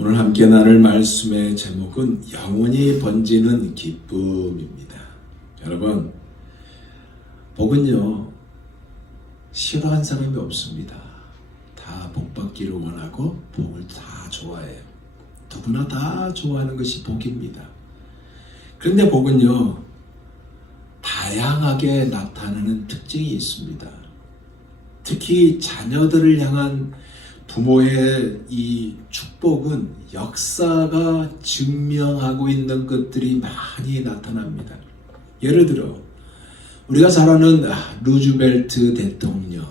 오늘 함께 나눌 말씀의 제목은 영원히 번지는 기쁨입니다. 여러분, 복은요, 싫어하는 사람이 없습니다. 다 복 받기를 원하고 복을 다 좋아해요. 누구나 다 좋아하는 것이 복입니다. 그런데 복은요, 다양하게 나타나는 특징이 있습니다. 특히 자녀들을 향한 부모의 이 축복은 역사가 증명하고 있는 것들이 많이 나타납니다. 예를 들어 우리가 잘 아는 루즈벨트 대통령,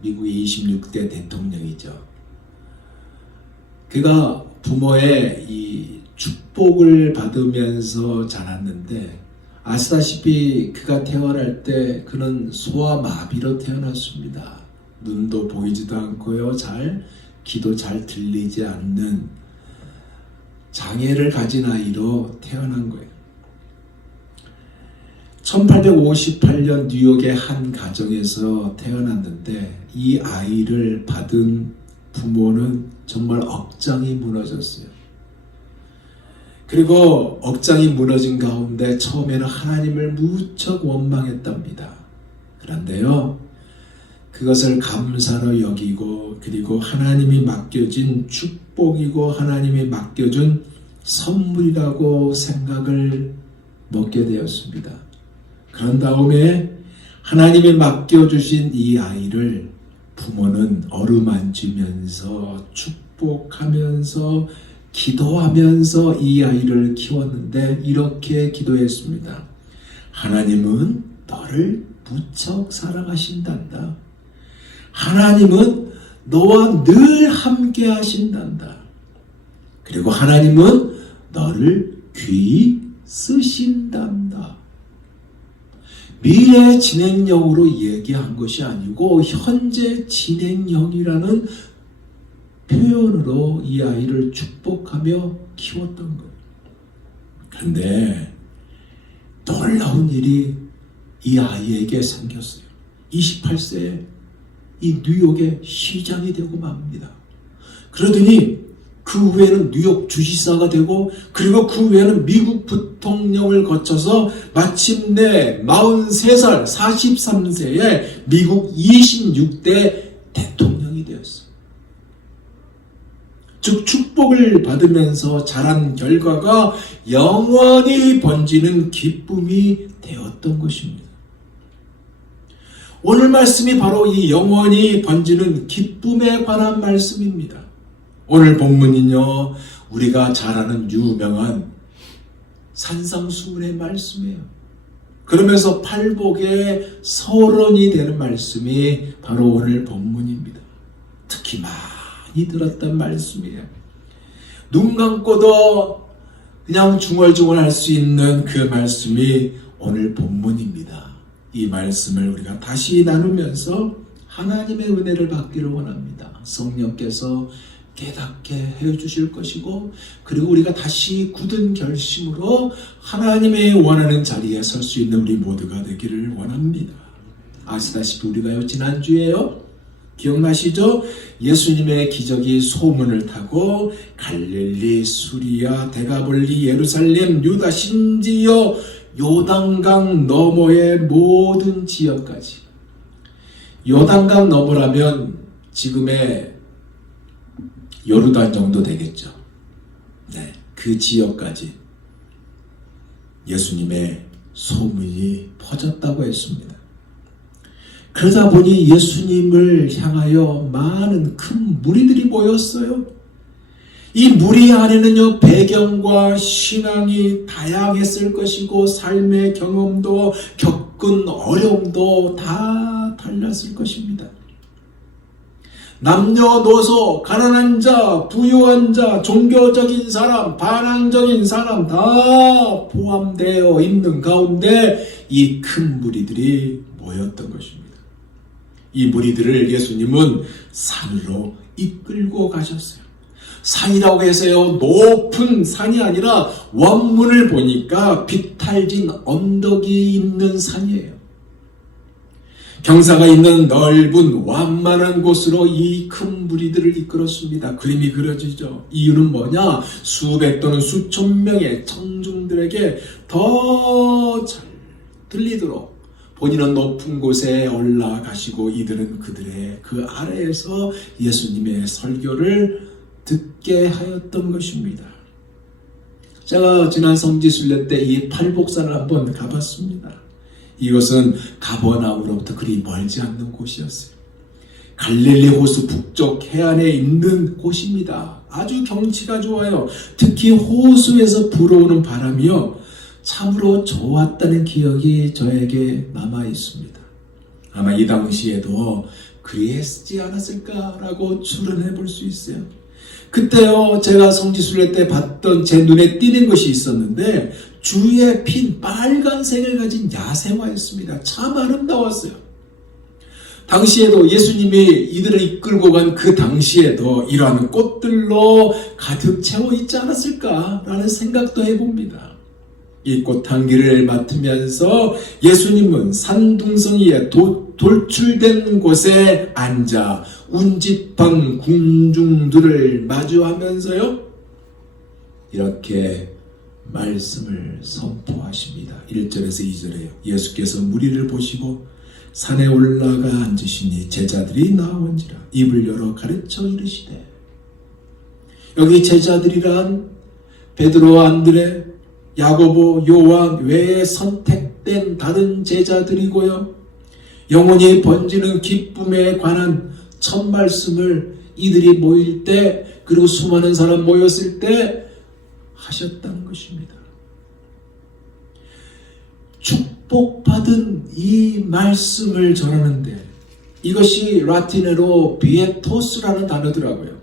미국의 26대 대통령이죠. 그가 부모의 이 축복을 받으면서 자랐는데, 아시다시피 그가 태어날 때 그는 소아마비로 태어났습니다. 눈도 보이지도 않고요, 귀도 잘 들리지 않는 장애를 가진 아이로 태어난 거예요. 1858년 뉴욕의 한 가정에서 태어났는데, 이 아이를 받은 부모는 정말 억장이 무너졌어요. 그리고 억장이 무너진 가운데 처음에는 하나님을 무척 원망했답니다. 그런데요, 그것을 감사로 여기고, 그리고 하나님이 맡겨진 축복이고 하나님이 맡겨준 선물이라고 생각을 먹게 되었습니다. 그런 다음에 하나님이 맡겨주신 이 아이를 부모는 어루만지면서 축복하면서 기도하면서 이 아이를 키웠는데, 이렇게 기도했습니다. 하나님은 너를 무척 사랑하신단다. 하나님은 너와 늘 함께 하신단다. 그리고 하나님은 너를 귀히 쓰신단다. 미래 진행형으로 얘기한 것이 아니고 현재 진행형이라는 표현으로 이 아이를 축복하며 키웠던 거예요. 그런데 놀라운 일이 이 아이에게 생겼어요. 28세에 이 뉴욕의 시장이 되고 맙니다. 그러더니 그 후에는 뉴욕 주지사가 되고, 그리고 그 후에는 미국 부통령을 거쳐서 마침내 43살, 43세에 미국 26대 대통령이 되었어요. 즉 축복을 받으면서 자란 결과가 영원히 번지는 기쁨이 되었던 것입니다. 오늘 말씀이 바로 이 영원히 번지는 기쁨에 관한 말씀입니다. 오늘 본문은요, 우리가 잘 아는 유명한 산상수훈의 말씀이에요. 그러면서 팔복의 서론이 되는 말씀이 바로 오늘 본문입니다. 특히 많이 들었던 말씀이에요. 눈 감고도 그냥 중얼중얼 할 수 있는 그 말씀이 오늘 본문입니다. 이 말씀을 우리가 다시 나누면서 하나님의 은혜를 받기를 원합니다. 성령께서 깨닫게 해주실 것이고, 그리고 우리가 다시 굳은 결심으로 하나님의 원하는 자리에 설 수 있는 우리 모두가 되기를 원합니다. 아시다시피 우리가요, 지난주에요, 기억나시죠? 예수님의 기적이 소문을 타고 갈릴리, 수리아, 데가볼리, 예루살렘, 유다, 심지어 요단강 너머의 모든 지역까지, 요단강 너머라면 지금의 요르단 정도 되겠죠. 네, 그 지역까지 예수님의 소문이 퍼졌다고 했습니다. 그러다 보니 예수님을 향하여 많은 큰 무리들이 모였어요. 이 무리 안에는요, 배경과 신앙이 다양했을 것이고, 삶의 경험도, 겪은 어려움도 다 달랐을 것입니다. 남녀노소, 가난한 자, 부유한 자, 종교적인 사람, 반항적인 사람 다 포함되어 있는 가운데 이 큰 무리들이 모였던 것입니다. 이 무리들을 예수님은 산으로 이끌고 가셨어요. 산이라고 해서요, 높은 산이 아니라 원문을 보니까 비탈진 언덕이 있는 산이에요. 경사가 있는 넓은 완만한 곳으로 이 큰 무리들을 이끌었습니다. 그림이 그려지죠. 이유는 뭐냐? 수백 또는 수천 명의 청중들에게 더 잘 들리도록 본인은 높은 곳에 올라가시고 이들은 그들의 그 아래에서 예수님의 설교를 듣게 하였던 것입니다. 제가 지난 성지순례 때 이 팔복산을 한번 가봤습니다. 이것은 가버나움으로부터 그리 멀지 않는 곳이었어요. 갈릴리 호수 북쪽 해안에 있는 곳입니다. 아주 경치가 좋아요. 특히 호수에서 불어오는 바람이요, 참으로 좋았다는 기억이 저에게 남아 있습니다. 아마 이 당시에도 그리했지 않았을까라고 추론해 볼 수 있어요. 그때요, 제가 성지순례 때 봤던 제 눈에 띄는 것이 있었는데 주위에 핀 빨간색을 가진 야생화였습니다. 참 아름다웠어요. 당시에도 예수님이 이들을 이끌고 간 그 당시에도 이러한 꽃들로 가득 채워 있지 않았을까라는 생각도 해봅니다. 이 꽃향기를 맡으면서 예수님은 산둥성이에 돌출된 곳에 앉아 운집한 군중들을 마주하면서요, 이렇게 말씀을 선포하십니다. 1절에서 2절에요. 예수께서 무리를 보시고 산에 올라가 앉으시니 제자들이 나온지라 입을 열어 가르쳐 이르시되. 여기 제자들이란 베드로, 안드레, 야고보, 요한 외에 선택된 다른 제자들이고요, 영원히 번지는 기쁨에 관한 첫 말씀을 이들이 모일 때, 그리고 수많은 사람 모였을 때 하셨다는 것입니다. 축복받은 이 말씀을 전하는데, 이것이 라틴어로 비에토스라는 단어더라고요.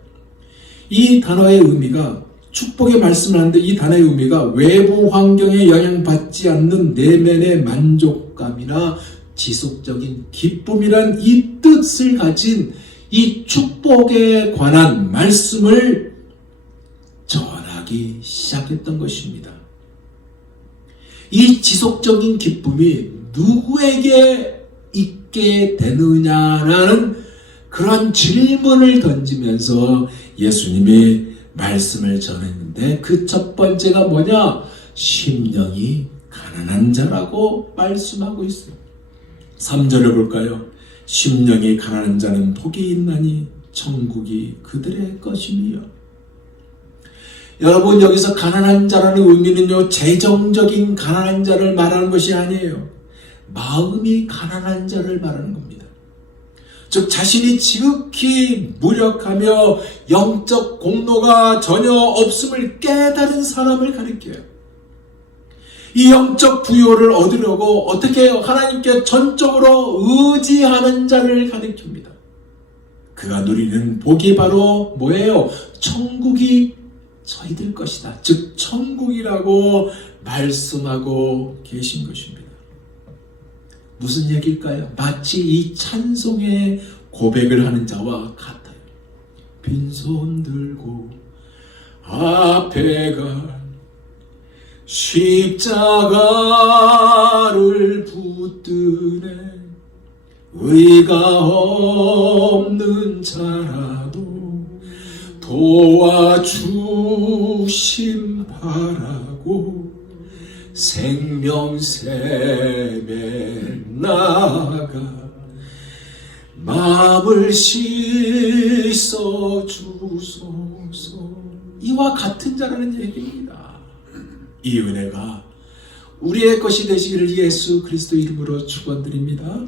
이 단어의 의미가, 축복의 말씀을 하는데 이 단어의 의미가 외부 환경에 영향받지 않는 내면의 만족감이나 지속적인 기쁨이란 이 뜻을 가진 이 축복에 관한 말씀을 전하기 시작했던 것입니다. 이 지속적인 기쁨이 누구에게 있게 되느냐라는 그런 질문을 던지면서 예수님이 말씀을 전했는데, 그 첫 번째가 뭐냐? 심령이 가난한 자라고 말씀하고 있어요. 3절을 볼까요? 심령이 가난한 자는 복이 있나니 천국이 그들의 것이니요. 여러분, 여기서 가난한 자라는 의미는요, 재정적인 가난한 자를 말하는 것이 아니에요. 마음이 가난한 자를 말하는 겁니다. 즉 자신이 지극히 무력하며 영적 공로가 전혀 없음을 깨달은 사람을 가리켜요. 이 영적 부요를 얻으려고 어떻게 해요? 하나님께 전적으로 의지하는 자를 가리킵니다. 그가 누리는 복이 바로 뭐예요? 천국이 저희들 것이다. 즉 천국이라고 말씀하고 계신 것입니다. 무슨 얘기일까요? 마치 이 찬송의 고백을 하는 자와 같아요. 빈손 들고 앞에 갈 십자가를 붙드네. 의가 없는 자라도 도와주심 바라고 생명샘에 나가 마음을 씻어 주소서. 이와 같은 자라는 얘기입니다. 이 은혜가 우리의 것이 되시기를 예수 그리스도 이름으로 축원드립니다.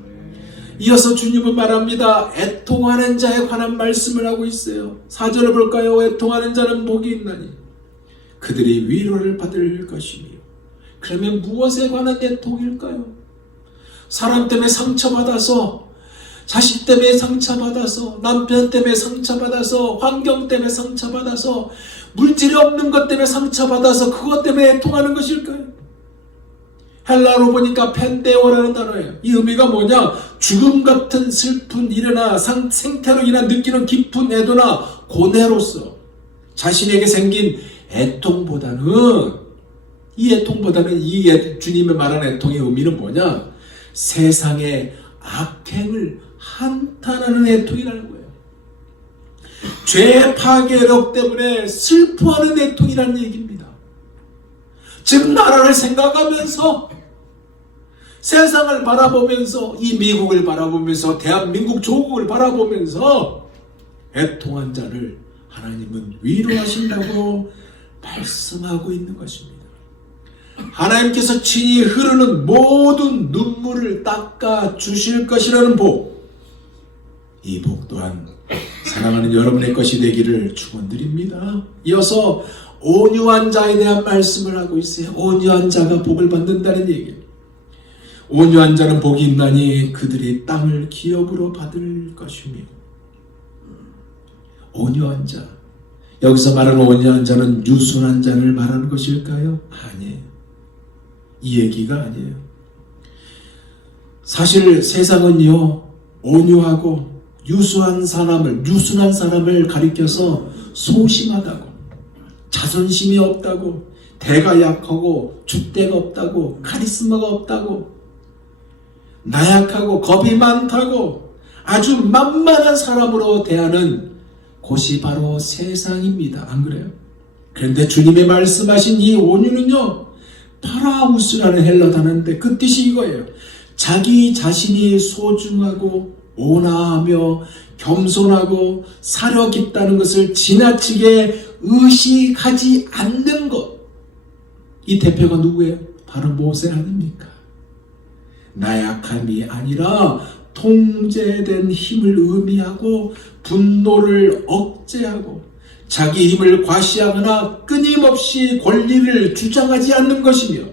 이어서 주님은 말합니다. 애통하는 자에 관한 말씀을 하고 있어요. 4절을 볼까요? 애통하는 자는 복이 있나니 그들이 위로를 받을 것이며. 그러면 무엇에 관한 애통일까요? 사람 때문에 상처받아서, 자식 때문에 상처받아서, 남편 때문에 상처받아서, 환경 때문에 상처받아서, 물질이 없는 것 때문에 상처받아서 그것 때문에 애통하는 것일까요? 헬라어로 보니까 펜데오라는 단어예요. 이 의미가 뭐냐? 죽음 같은 슬픈 일이나 생태로 인한 느끼는 깊은 애도나 고뇌로서 자신에게 생긴 애통보다는, 이 주님의 말하는 애통의 의미는 뭐냐? 세상에 악행을 한탄하는 애통이라는 거예요. 죄의 파괴력 때문에 슬퍼하는 애통이라는 얘기입니다. 즉 나라를 생각하면서, 세상을 바라보면서, 이 미국을 바라보면서, 대한민국 조국을 바라보면서 애통한 자를 하나님은 위로하신다고 말씀하고 있는 것입니다. 하나님께서 친히 흐르는 모든 눈물을 닦아 주실 것이라는 복, 이 복 또한 사랑하는 여러분의 것이 되기를 축원드립니다. 이어서 온유한 자에 대한 말씀을 하고 있어요. 온유한 자가 복을 받는다는 얘기예요. 온유한 자는 복이 있나니 그들이 땅을 기업으로 받을 것이며. 온유한 자, 여기서 말하는 온유한 자는 유순한 자를 말하는 것일까요? 아니에요. 이 얘기가 아니에요. 사실 세상은요, 온유하고 유순한 사람을 가리켜서 소심하다고, 자존심이 없다고, 대가 약하고 줏대가 없다고, 카리스마가 없다고, 나약하고 겁이 많다고 아주 만만한 사람으로 대하는 곳이 바로 세상입니다. 안 그래요? 그런데 주님이 말씀하신 이 온유는요, 파라우스라는 헬라 단어인데 그 뜻이 이거예요. 자기 자신이 소중하고 온화하며 겸손하고 사려 깊다는 것을 지나치게 의식하지 않는 것. 이 대표가 누구예요? 바로 모세 아닙니까? 나약함이 아니라 통제된 힘을 의미하고 분노를 억제하고 자기 힘을 과시하거나 끊임없이 권리를 주장하지 않는 것이며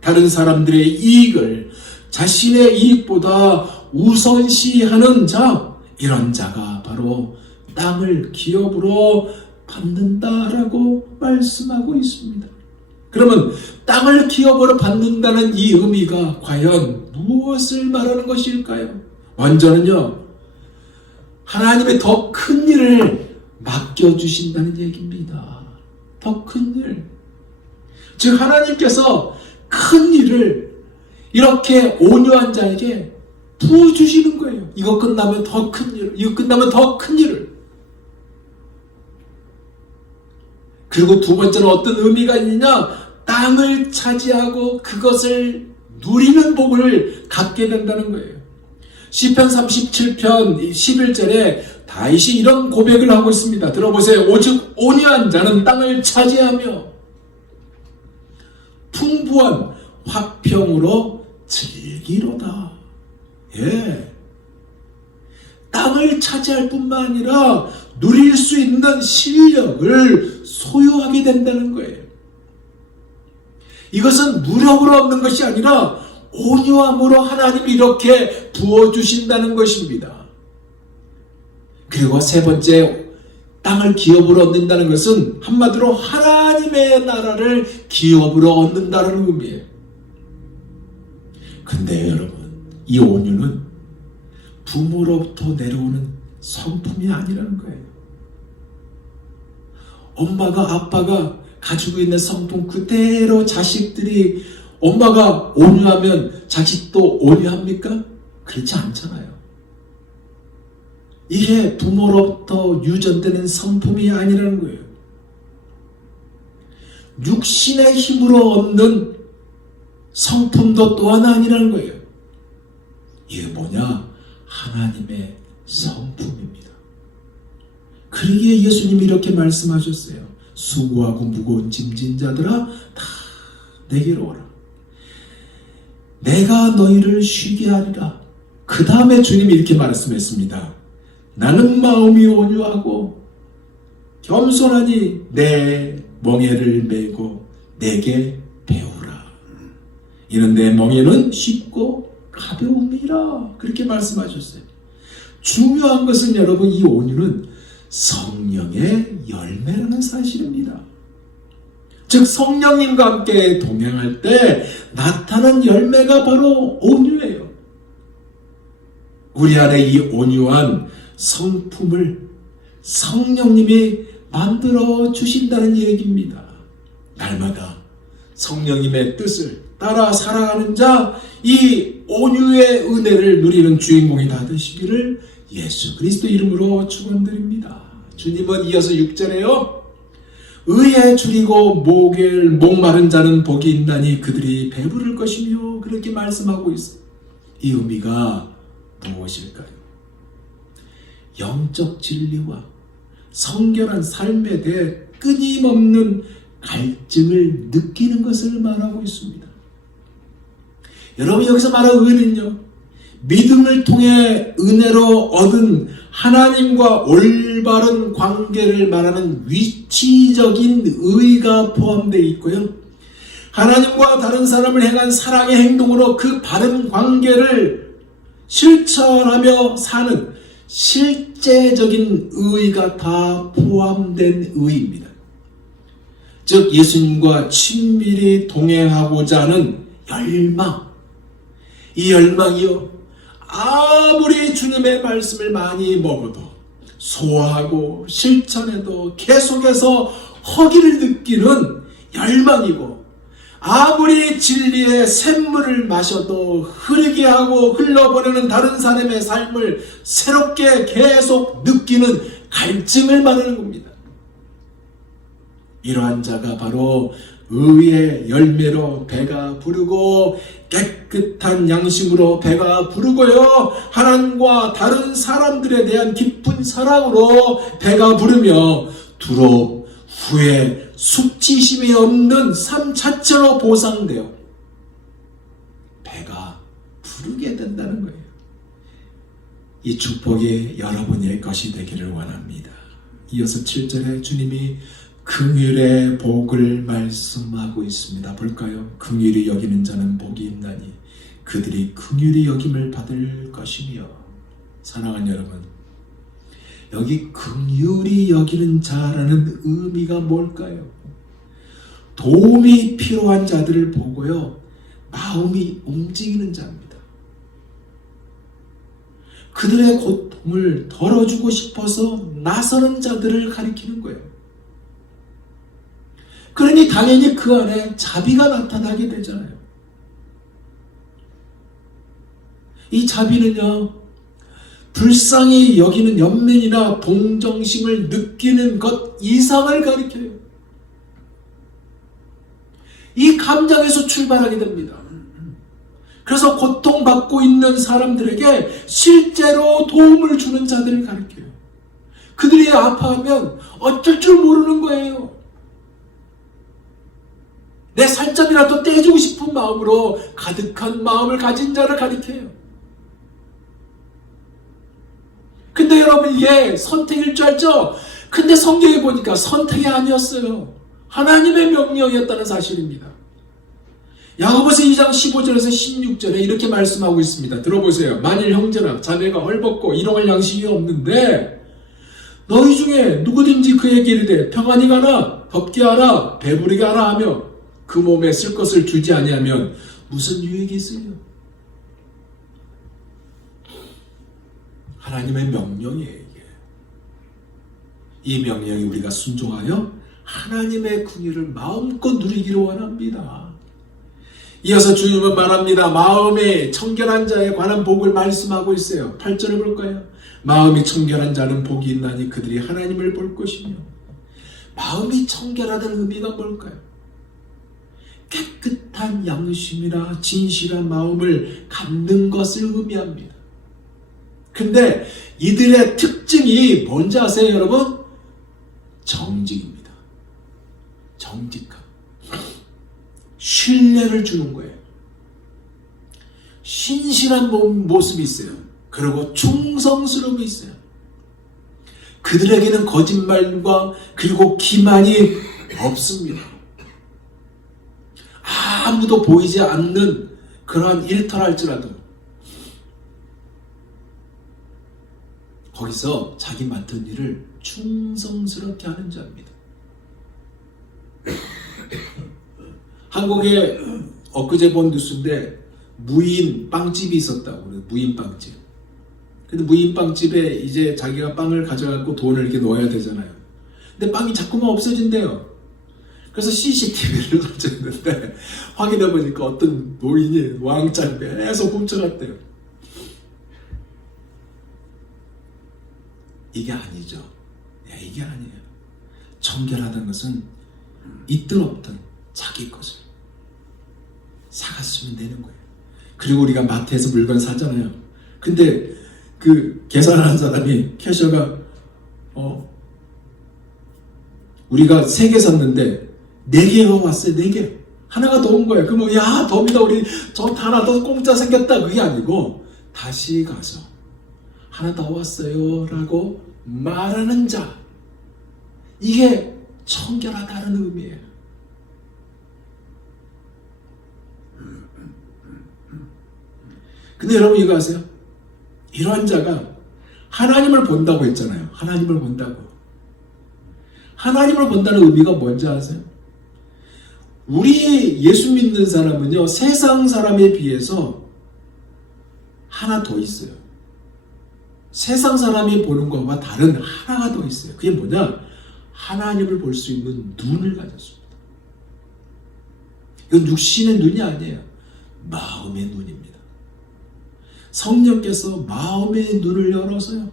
다른 사람들의 이익을 자신의 이익보다 우선시하는 자, 이런 자가 바로 땅을 기업으로 받는다라고 말씀하고 있습니다. 그러면 땅을 기업으로 받는다는 이 의미가 과연 무엇을 말하는 것일까요? 완전은요, 하나님의 더 큰 일을 맡겨주신다는 얘기입니다. 더 큰 일. 즉 하나님께서 큰 일을 이렇게 온유한 자에게 부어주시는 거예요. 이거 끝나면 더 큰 일, 이거 끝나면 더 큰 일을. 그리고 두 번째는 어떤 의미가 있느냐? 땅을 차지하고 그것을 누리는 복을 갖게 된다는 거예요. 시편 37편 11절에 다윗이 이런 고백을 하고 있습니다. 들어보세요. 오직 온유한 자는 땅을 차지하며 풍부한 화평으로 즐기로다. 예. 땅을 차지할 뿐만 아니라 누릴 수 있는 실력을 소유하게 된다는 거예요. 이것은 무력으로 얻는 것이 아니라 온유함으로 하나님이 이렇게 부어주신다는 것입니다. 그리고 세 번째, 땅을 기업으로 얻는다는 것은 한마디로 하나님의 나라를 기업으로 얻는다는 의미예요. 근데 여러분, 이 온유는 부모로부터 내려오는 성품이 아니라는 거예요. 엄마가 아빠가 가지고 있는 성품 그대로 자식들이, 엄마가 온유하면 자식도 온유합니까? 그렇지 않잖아요. 이게 부모로부터 유전되는 성품이 아니라는 거예요. 육신의 힘으로 얻는 성품도 또한 아니라는 거예요. 이게 뭐냐? 하나님의 성품입니다. 그러기에 예수님이 이렇게 말씀하셨어요. 수고하고 무거운 짐진 자들아 다 내게로 오라. 내가 너희를 쉬게 하리라. 그 다음에 주님이 이렇게 말씀했습니다. 나는 마음이 온유하고 겸손하니 내 멍에를 메고 내게 배우라. 이는 내 멍에는 쉽고 가벼움이라. 그렇게 말씀하셨어요. 중요한 것은 여러분, 이 온유는 성령의 열매라는 사실입니다. 즉 성령님과 함께 동행할 때 나타난 열매가 바로 온유예요. 우리 안에 이 온유한 성품을 성령님이 만들어 주신다는 얘기입니다. 날마다 성령님의 뜻을 따라 살아가는 자, 이 온유의 은혜를 누리는 주인공이 다 되시기를 예수 그리스도 이름으로 축원드립니다. 주님은 이어서 6절에요. 의에 줄이고 목마른 자는 복이 있나니 그들이 배부를 것이며 그렇게 말씀하고 있어요. 이 의미가 무엇일까요? 영적 진리와 성결한 삶에 대해 끊임없는 갈증을 느끼는 것을 말하고 있습니다. 여러분 여기서 말하는 의는요, 믿음을 통해 은혜로 얻은 하나님과 올바른 관계를 말하는 위치적인 의가 포함되어 있고요. 하나님과 다른 사람을 향한 사랑의 행동으로 그 바른 관계를 실천하며 사는 실제적인 의가 다 포함된 의입니다. 즉 예수님과 친밀히 동행하고자 하는 열망, 이 열망이요, 아무리 주님의 말씀을 많이 먹어도 소화하고 실천해도 계속해서 허기를 느끼는 열망이고, 아무리 진리의 샘물을 마셔도 흐르게 하고 흘러보내는 다른 사람의 삶을 새롭게 계속 느끼는 갈증을 말하는 겁니다. 이러한 자가 바로 의의 열매로 배가 부르고 깨끗한 양심으로 배가 부르고요, 하나님과 다른 사람들에 대한 깊은 사랑으로 배가 부르며 두로 후에 숙지심이 없는 삶 자체로 보상되어 배가 부르게 된다는 거예요. 이 축복이 여러분의 것이 되기를 원합니다. 이어서 7절에 주님이 긍휼의 복을 말씀하고 있습니다. 볼까요? 긍휼히 여기는 자는 복이 있나니 그들이 긍휼히 여김을 받을 것이며. 사랑하는 여러분, 여기 긍휼히 여기는 자라는 의미가 뭘까요? 도움이 필요한 자들을 보고요, 마음이 움직이는 자입니다. 그들의 고통을 덜어주고 싶어서 나서는 자들을 가리키는 거예요. 그러니 당연히 그 안에 자비가 나타나게 되잖아요. 이 자비는요, 불쌍히 여기는 연민이나 동정심을 느끼는 것 이상을 가리켜요. 이 감정에서 출발하게 됩니다. 그래서 고통받고 있는 사람들에게 실제로 도움을 주는 자들을 가리켜요. 그들이 아파하면 어쩔 줄 모르는 거예요. 내 살점이라도 떼주고 싶은 마음으로 가득한 마음을 가진 자를 가리켜요. 근데 여러분, 이게 선택일 줄 알죠? 근데 성경에 보니까 선택이 아니었어요. 하나님의 명령이었다는 사실입니다. 야고보서 2장 15절에서 16절에 이렇게 말씀하고 있습니다. 들어보세요. 만일 형제나 자매가 헐벗고 일용할 양식이 없는데 너희 중에 누구든지 그에게 이르되 평안히 가라, 덥게 하라, 배부르게 하라 하며 그 몸에 쓸 것을 주지 아니하면 무슨 유익이 있으며. 하나님의 명령이에요, 이게. 이 명령이 우리가 순종하여 하나님의 긍휼을 마음껏 누리기를 원합니다. 이어서 주님은 말합니다. 마음이 청결한 자에 관한 복을 말씀하고 있어요. 8절을 볼까요? 마음이 청결한 자는 복이 있나니 그들이 하나님을 볼 것이며. 마음이 청결하다는 의미가 뭘까요? 깨끗한 양심이나 진실한 마음을 갖는 것을 의미합니다. 근데 이들의 특징이 뭔지 아세요, 여러분? 정직입니다. 정직함. 신뢰를 주는 거예요. 신실한 모습이 있어요. 그리고 충성스러움이 있어요. 그들에게는 거짓말과 그리고 기만이 없습니다. 아무도 보이지 않는 그러한 일터랄지라도 거기서 자기 맡은 일을 충성스럽게 하는 자입니다. 한국에 엊그제 본 뉴스인데 무인 빵집이 있었다고. 무인 빵집. 근데 무인 빵집에 이제 자기가 빵을 가져가고 돈을 이렇게 넣어야 되잖아요. 근데 빵이 자꾸만 없어진대요. 그래서 CCTV를 설치했는데 확인해 보니까 어떤 노인이 왕창 계속 훔쳐갔대요. 이게 아니죠. 이게 아니에요. 청결하다는 것은 있든 없든 자기 것을 사갔으면 되는 거예요. 그리고 우리가 마트에서 물건 사잖아요. 근데 그 계산하는 사람이 캐셔가 우리가 3개 샀는데 4개가 왔어요. 4개. 하나가 더 온 거예요. 그러면 야 덤이다 우리 저 하나 더 공짜 생겼다. 그게 아니고 다시 가서 하나 더 왔어요 라고 말하는 자, 이게 청결하다는 의미예요. 근데 여러분 이거 아세요? 이러한 자가 하나님을 본다고 했잖아요. 하나님을 본다고. 하나님을 본다는 의미가 뭔지 아세요? 우리 예수 믿는 사람은요, 세상 사람에 비해서 하나 더 있어요. 세상 사람이 보는 것과 다른 하나가 더 있어요. 그게 뭐냐? 하나님을 볼 수 있는 눈을 가졌습니다. 이건 육신의 눈이 아니에요. 마음의 눈입니다. 성령께서 마음의 눈을 열어서요,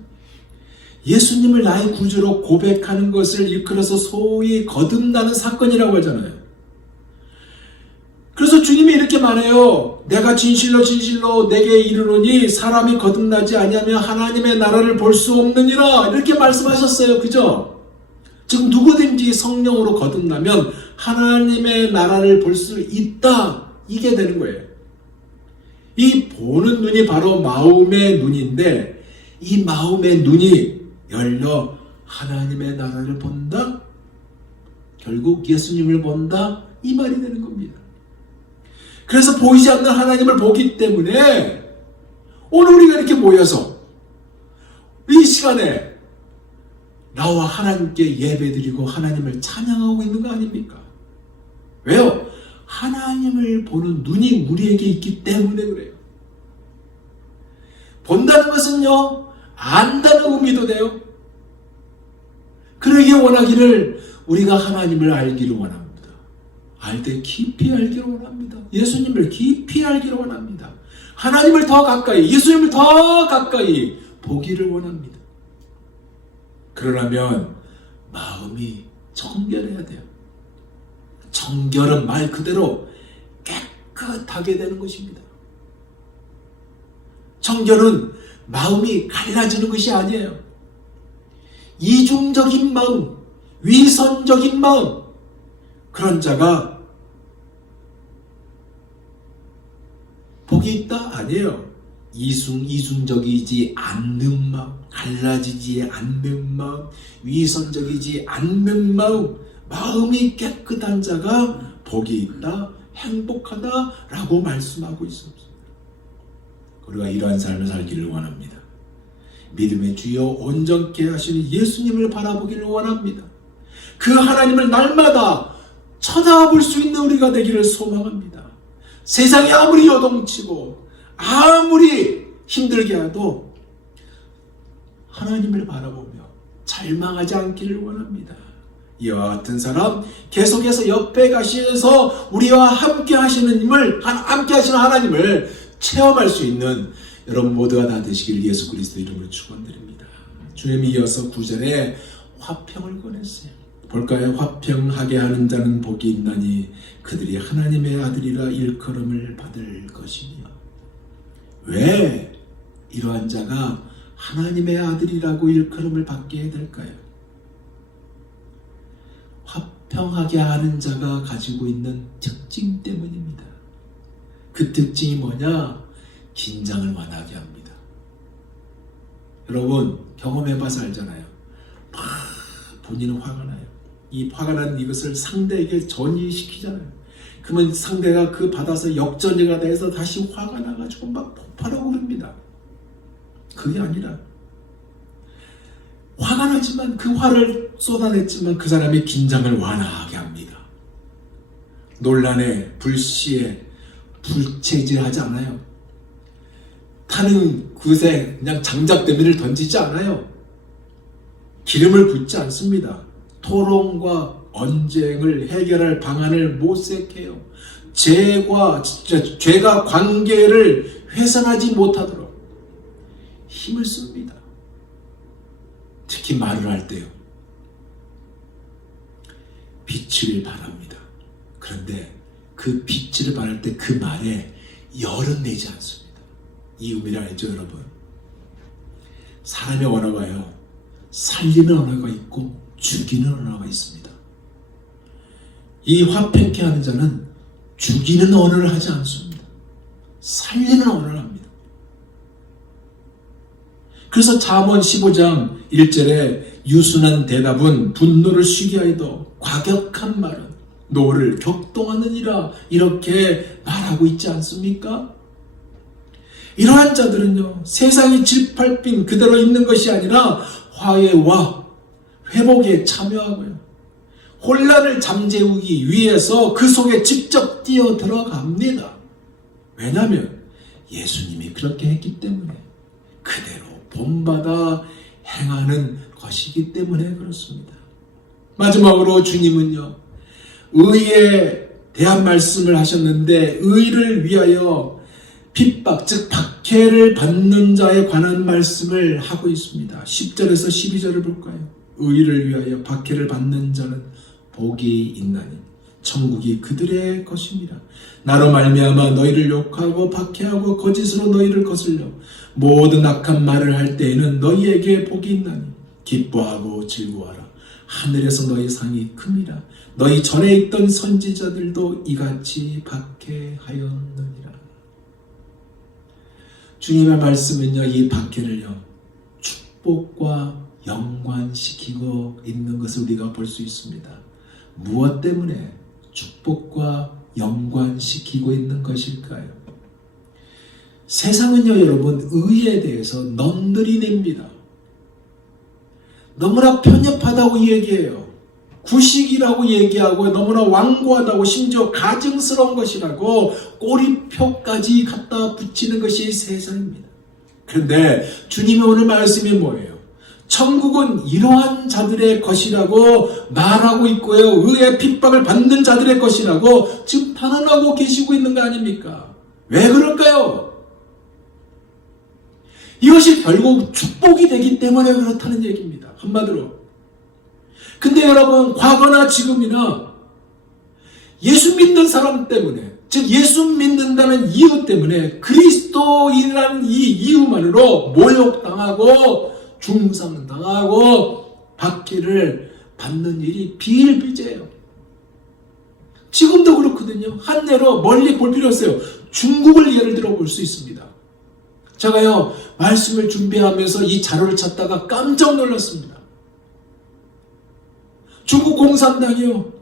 예수님을 나의 구주로 고백하는 것을 일컬어서 소위 거듭나는 사건이라고 하잖아요. 그래서 주님이 이렇게 말해요. 내가 진실로 진실로 내게 이르노니 사람이 거듭나지 아니하면 하나님의 나라를 볼 수 없느니라, 이렇게 말씀하셨어요. 그죠? 즉 누구든지 성령으로 거듭나면 하나님의 나라를 볼 수 있다, 이게 되는 거예요. 이 보는 눈이 바로 마음의 눈인데, 이 마음의 눈이 열려 하나님의 나라를 본다, 결국 예수님을 본다, 이 말이 되는 겁니다. 그래서 보이지 않는 하나님을 보기 때문에 오늘 우리가 이렇게 모여서 이 시간에 나와 하나님께 예배드리고 하나님을 찬양하고 있는 거 아닙니까? 왜요? 하나님을 보는 눈이 우리에게 있기 때문에 그래요. 본다는 것은요, 안다는 의미도 돼요. 그러기 원하기를 우리가 하나님을 알기를 원합니다. 알 때 깊이 알기를 원합니다. 예수님을 깊이 알기를 원합니다. 하나님을 더 가까이, 예수님을 더 가까이 보기를 원합니다. 그러려면 마음이 청결해야 돼요. 청결은 말 그대로 깨끗하게 되는 것입니다. 청결은 마음이 갈라지는 것이 아니에요. 이중적인 마음, 위선적인 마음, 그런 자가 복이 있다? 아니에요. 이중적이지 않는 마음, 갈라지지 않는 마음, 위선적이지 않는 마음, 마음이 깨끗한 자가 복이 있다, 행복하다라고 말씀하고 있습니다. 우리가 이러한 삶을 살기를 원합니다. 믿음의 주여 온전케 하시는 예수님을 바라보기를 원합니다. 그 하나님을 날마다 쳐다볼 수 있는 우리가 되기를 소망합니다. 세상이 아무리 요동치고 아무리 힘들게 해도 하나님을 바라보며 절망하지 않기를 원합니다. 이와 같은 사람, 계속해서 옆에 가시면서 우리와 함께 하시는 하나님을 체험할 수 있는 여러분 모두가 다 되시길 예수 그리스도 이름으로 축원드립니다. 주님이 이어서 9절에 화평을 권했어요. 볼까요? 화평하게 하는 자는 복이 있나니 그들이 하나님의 아들이라 일컬음을 받을 것이며. 왜 이러한 자가 하나님의 아들이라고 일컬음을 받게 될까요? 화평하게 하는 자가 가지고 있는 특징 때문입니다. 그 특징이 뭐냐? 긴장을 완화하게 합니다. 여러분 경험해봐서 알잖아요. 막 본인은 화가 나요. 이 화가 난 이것을 상대에게 전이시키잖아요. 그러면 상대가 그 받아서 역전이가 돼서 다시 화가 나가지고 막 폭발하고 그럽니다. 그게 아니라 화가 나지만 그 화를 쏟아냈지만 그 사람이 긴장을 완화하게 합니다. 논란에, 불시에 불체질하지 않아요. 타는 그새 그냥 장작더미를 던지지 않아요. 기름을 붓지 않습니다. 토론과 언쟁을 해결할 방안을 모색해요. 죄가 관계를 훼손하지 못하도록 힘을 씁니다. 특히 말을 할 때요. 빛을 발합니다. 그런데 그 빛을 발할 때 그 말에 열은 내지 않습니다. 이 의미를 알죠, 여러분? 사람의 언어가요, 살리는 언어가 있고 죽이는 언어가 있습니다. 이 화평케 하는 자는 죽이는 언어를 하지 않습니다. 살리는 언어를 합니다. 그래서 잠언 15장 1절에 유순한 대답은 분노를 쉬게 하여도 과격한 말은 노를 격동하느니라, 이렇게 말하고 있지 않습니까? 이러한 자들은요, 세상이 질팔빈 그대로 있는 것이 아니라 화해와 회복에 참여하고요, 혼란을 잠재우기 위해서 그 속에 직접 뛰어 들어갑니다. 왜냐하면 예수님이 그렇게 했기 때문에, 그대로 본받아 행하는 것이기 때문에 그렇습니다. 마지막으로 주님은요, 의에 대한 말씀을 하셨는데, 의를 위하여 핍박, 즉 박해를 받는 자에 관한 말씀을 하고 있습니다. 10절에서 12절을 볼까요? 의를 위하여 박해를 받는 자는 복이 있나니 천국이 그들의 것입니다. 나로 말미암아 너희를 욕하고 박해하고 거짓으로 너희를 거슬려 모든 악한 말을 할 때에는 너희에게 복이 있나니 기뻐하고 즐거워하라. 하늘에서 너희 상이 큽니다. 너희 전에 있던 선지자들도 이같이 박해하였느니라. 주님의 말씀은요, 이 박해를요, 축복과 연관시키고 있는 것을 우리가 볼 수 있습니다. 무엇 때문에 축복과 연관시키고 있는 것일까요? 세상은요, 여러분, 의에 대해서 넌들이 냅니다. 너무나 편협하다고 얘기해요. 구식이라고 얘기하고 너무나 완고하다고, 심지어 가증스러운 것이라고 꼬리표까지 갖다 붙이는 것이 세상입니다. 그런데 주님의 오늘 말씀이 뭐예요? 천국은 이러한 자들의 것이라고 말하고 있고요, 의의 핍박을 받는 자들의 것이라고 지금 단언하고 계시고 있는 거 아닙니까? 왜 그럴까요? 이것이 결국 축복이 되기 때문에 그렇다는 얘기입니다. 한마디로. 근데 여러분, 과거나 지금이나 예수 믿는 사람 때문에, 즉 예수 믿는다는 이유 때문에, 그리스도인이라는 이 이유만으로 모욕당하고 중상당하고 박해를 받는 일이 비일비재해요. 지금도 그렇거든요. 한 예로 멀리 볼 필요 없어요. 중국을 예를 들어 볼 수 있습니다. 제가요, 말씀을 준비하면서 이 자료를 찾다가 깜짝 놀랐습니다. 중국 공산당이요,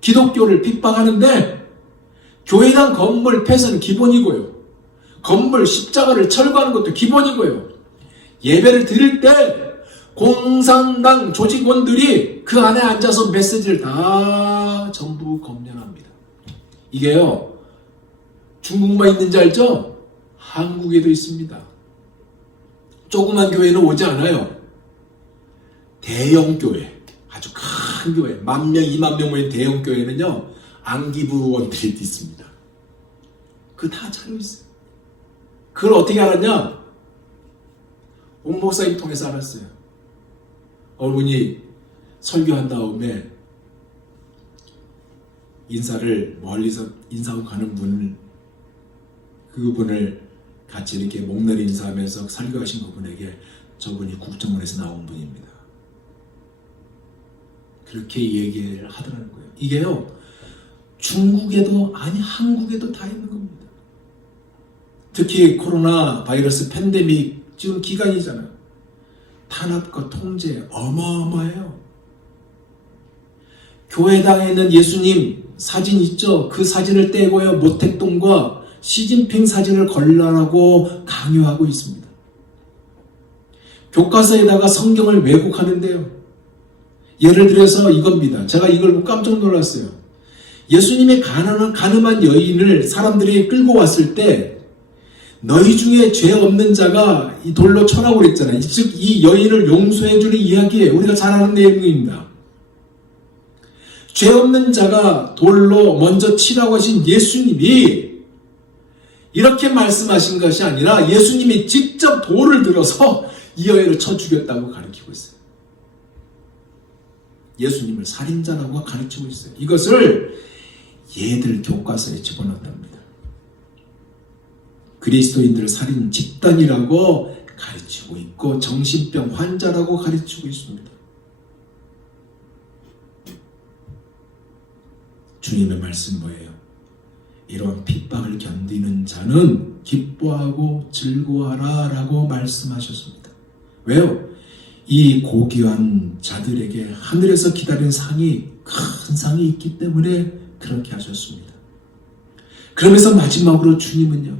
기독교를 핍박하는데 교회당 건물 폐쇄는 기본이고요, 건물 십자가를 철거하는 것도 기본이고요, 예배를 드릴 때 공산당 조직원들이 그 안에 앉아서 메시지를 다 전부 검열합니다. 이게요, 중국만 있는지 알죠? 한국에도 있습니다. 조그만 교회는 오지 않아요. 대형 교회, 아주 큰 교회, 10,000명, 20,000명 모인 대형 교회는요, 안기부원들이 있습니다. 그거 다 차려 있어요. 그걸 어떻게 알았냐? 온 목사님 통해서 알았어요. 어머니 설교한 다음에 인사를 멀리서 인사하고 가는 분을, 그분을 같이 이렇게 목너리 인사하면서 설교하신 그분에게 저분이 국정원에서 나온 분입니다. 그렇게 얘기를 하더라는 거예요. 이게요, 중국에도, 아니 한국에도 다 있는 겁니다. 특히 코로나 바이러스 팬데믹 지금 기간이잖아요. 탄압과 통제 어마어마해요. 교회당에 있는 예수님 사진 있죠? 그 사진을 떼고요, 모택동과 시진핑 사진을 걸라라고 강요하고 있습니다. 교과서에다가 성경을 왜곡하는데요. 예를 들어서 이겁니다. 제가 이걸 보고 깜짝 놀랐어요. 예수님의 가늠한 여인을 사람들이 끌고 왔을 때 너희 중에 죄 없는 자가 이 돌로 쳐라고 그랬잖아요. 즉 이 여인을 용서해 주는 이야기예요. 우리가 잘 아는 내용입니다. 죄 없는 자가 돌로 먼저 치라고 하신 예수님이 이렇게 말씀하신 것이 아니라 예수님이 직접 돌을 들어서 이 여인을 쳐 죽였다고 가르치고 있어요. 예수님을 살인자라고 가르치고 있어요. 이것을 얘들 교과서에 집어넣었답니다. 그리스도인들을 살인 집단이라고 가르치고 있고 정신병 환자라고 가르치고 있습니다. 주님의 말씀 뭐예요? 이런 핍박을 견디는 자는 기뻐하고 즐거워하라 라고 말씀하셨습니다. 왜요? 이 고귀한 자들에게 하늘에서 기다린 상이 큰 상이 있기 때문에 그렇게 하셨습니다. 그러면서 마지막으로 주님은요,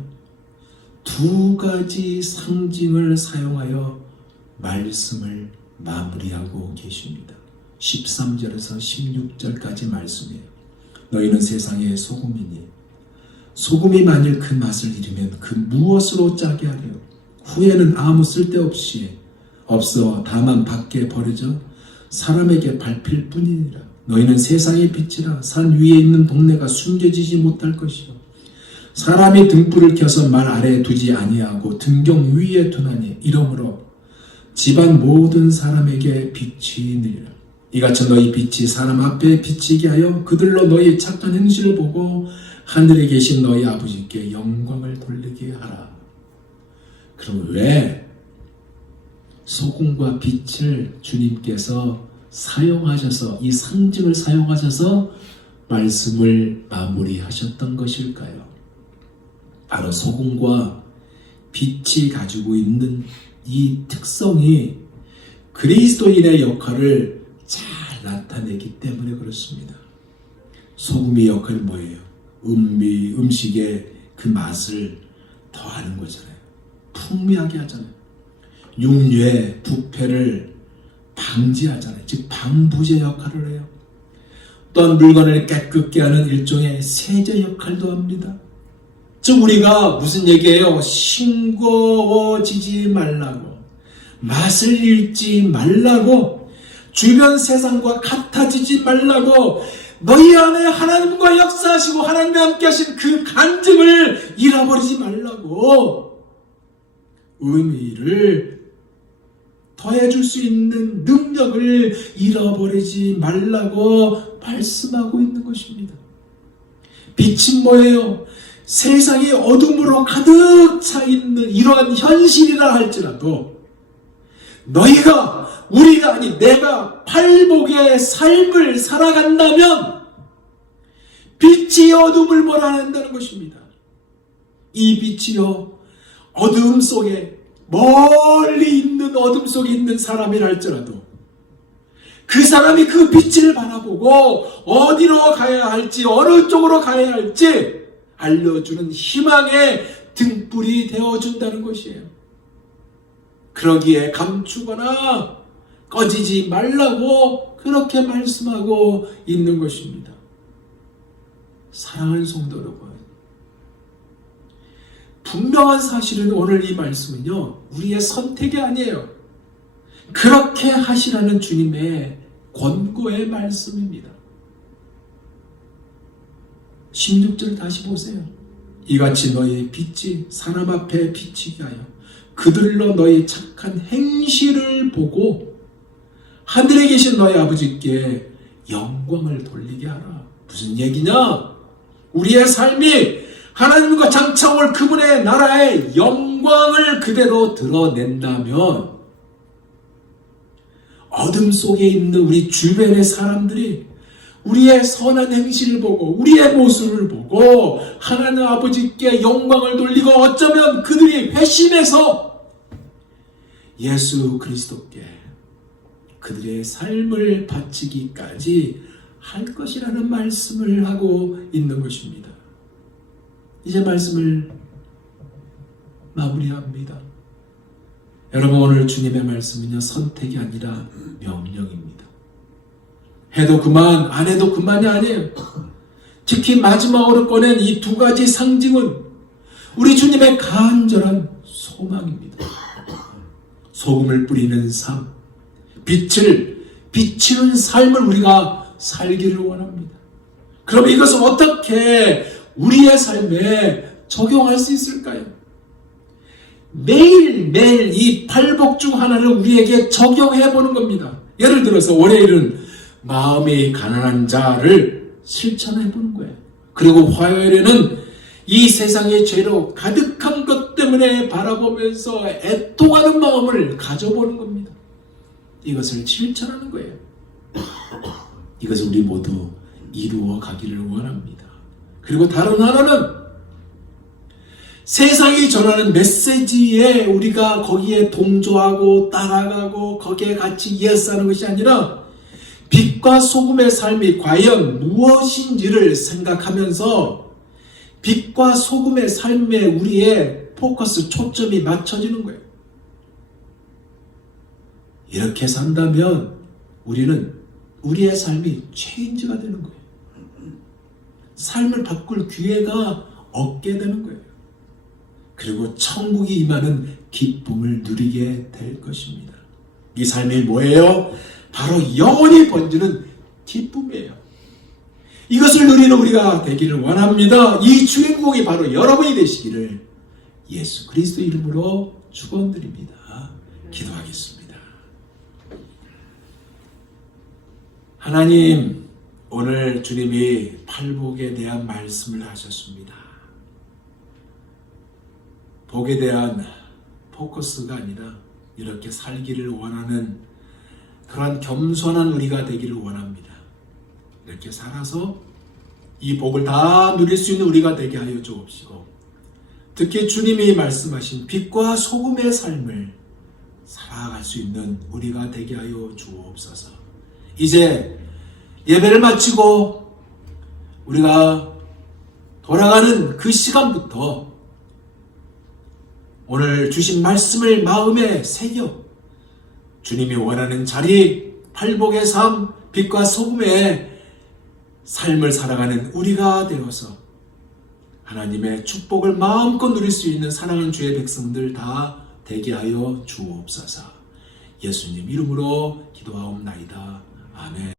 두 가지 상징을 사용하여 말씀을 마무리하고 계십니다. 13절에서 16절까지 말씀이에요. 너희는 세상의 소금이니 소금이 만일 그 맛을 잃으면 그 무엇으로 짜게 하려? 후에는 아무 쓸데없이 없어 다만 밖에 버려져 사람에게 밟힐 뿐이니라. 너희는 세상의 빛이라. 산 위에 있는 동네가 숨겨지지 못할 것이요 사람이 등불을 켜서 말 아래에 두지 아니하고 등경 위에 두나니 이러므로 집안 모든 사람에게 빛이 되리라. 이같이 너희 빛이 사람 앞에 비치게 하여 그들로 너희 착한 행실을 보고 하늘에 계신 너희 아버지께 영광을 돌리게 하라. 그럼 왜 소금과 빛을 주님께서 사용하셔서 이 상징을 사용하셔서 말씀을 마무리하셨던 것일까요? 바로 소금과 빛이 가지고 있는 이 특성이 그리스도인의 역할을 잘 나타내기 때문에 그렇습니다. 소금의 역할이 뭐예요? 음식의 그 맛을 더하는 거잖아요. 풍미하게 하잖아요. 육류의 부패를 방지하잖아요. 즉 방부제 역할을 해요. 또한 물건을 깨끗게 하는 일종의 세제 역할도 합니다. 즉 우리가 무슨 얘기예요? 싱거워지지 말라고, 맛을 잃지 말라고, 주변 세상과 같아지지 말라고, 너희 안에 하나님과 역사하시고 하나님과 함께 하신 그 간증을 잃어버리지 말라고, 의미를 더해줄 수 있는 능력을 잃어버리지 말라고 말씀하고 있는 것입니다. 빛은 뭐예요? 세상이 어둠으로 가득 차 있는 이러한 현실이라 할지라도 너희가, 우리가 아니 내가 팔복의 삶을 살아간다면 빛이 어둠을 몰아낸다는 것입니다. 이 빛이요, 어둠 속에, 멀리 있는 어둠 속에 있는 사람이라 할지라도 그 사람이 그 빛을 바라보고 어디로 가야 할지, 어느 쪽으로 가야 할지 알려주는 희망의 등불이 되어준다는 것이에요. 그러기에 감추거나 꺼지지 말라고 그렇게 말씀하고 있는 것입니다. 사랑하는 성도 여러분, 분명한 사실은 오늘 이 말씀은요, 우리의 선택이 아니에요. 그렇게 하시라는 주님의 권고의 말씀입니다. 16절 다시 보세요. 이같이 너희 빛이 사람 앞에 비치게 하여 그들로 너희 착한 행실을 보고 하늘에 계신 너희 아버지께 영광을 돌리게 하라. 무슨 얘기냐? 우리의 삶이 하나님과 장차올 그분의 나라의 영광을 그대로 드러낸다면 어둠 속에 있는 우리 주변의 사람들이 우리의 선한 행실을 보고 우리의 모습을 보고 하나님 아버지께 영광을 돌리고 어쩌면 그들이 회심해서 예수 그리스도께 그들의 삶을 바치기까지 할 것이라는 말씀을 하고 있는 것입니다. 이제 말씀을 마무리합니다. 여러분, 오늘 주님의 말씀은요, 선택이 아니라 명령입니다. 해도 그만, 안 해도 그만이 아니에요. 특히 마지막으로 꺼낸 이 두 가지 상징은 우리 주님의 간절한 소망입니다. 소금을 뿌리는 삶, 빛을 비치는 삶을 우리가 살기를 원합니다. 그럼 이것을 어떻게 우리의 삶에 적용할 수 있을까요? 매일매일 이 팔복 중 하나를 우리에게 적용해 보는 겁니다. 예를 들어서 월요일은 마음이 가난한 자를 실천해 보는 거예요. 그리고 화요일에는 이 세상의 죄로 가득한 것 때문에 바라보면서 애통하는 마음을 가져보는 겁니다. 이것을 실천하는 거예요. 이것을 우리 모두 이루어 가기를 원합니다. 그리고 다른 하나는 세상이 전하는 메시지에 우리가 거기에 동조하고 따라가고 거기에 같이 예스하는 것이 아니라 빛과 소금의 삶이 과연 무엇인지를 생각하면서 빛과 소금의 삶에 우리의 포커스, 초점이 맞춰지는 거예요. 이렇게 산다면 우리는 우리의 삶이 체인지가 되는 거예요. 삶을 바꿀 기회가 얻게 되는 거예요. 그리고 천국이 임하는 기쁨을 누리게 될 것입니다. 이 삶이 뭐예요? 바로 영원히 번지는 기쁨이에요. 이것을 누리는 우리가 되기를 원합니다. 이 주인공이 바로 여러분이 되시기를 예수 그리스도 이름으로 축원드립니다. 기도하겠습니다. 하나님, 오늘 주님이 팔복에 대한 말씀을 하셨습니다. 복에 대한 포커스가 아니라 이렇게 살기를 원하는 그러한 겸손한 우리가 되기를 원합니다. 이렇게 살아서 이 복을 다 누릴 수 있는 우리가 되게 하여 주옵시고, 특히 주님이 말씀하신 빛과 소금의 삶을 살아갈 수 있는 우리가 되게 하여 주옵소서. 이제 예배를 마치고 우리가 돌아가는 그 시간부터 오늘 주신 말씀을 마음에 새겨 주님이 원하는 자리, 팔복의 삶, 빛과 소금의 삶을 살아가는 우리가 되어서 하나님의 축복을 마음껏 누릴 수 있는 사랑하는 주의 백성들 다 되게 하여 주옵소서. 예수님 이름으로 기도하옵나이다. 아멘.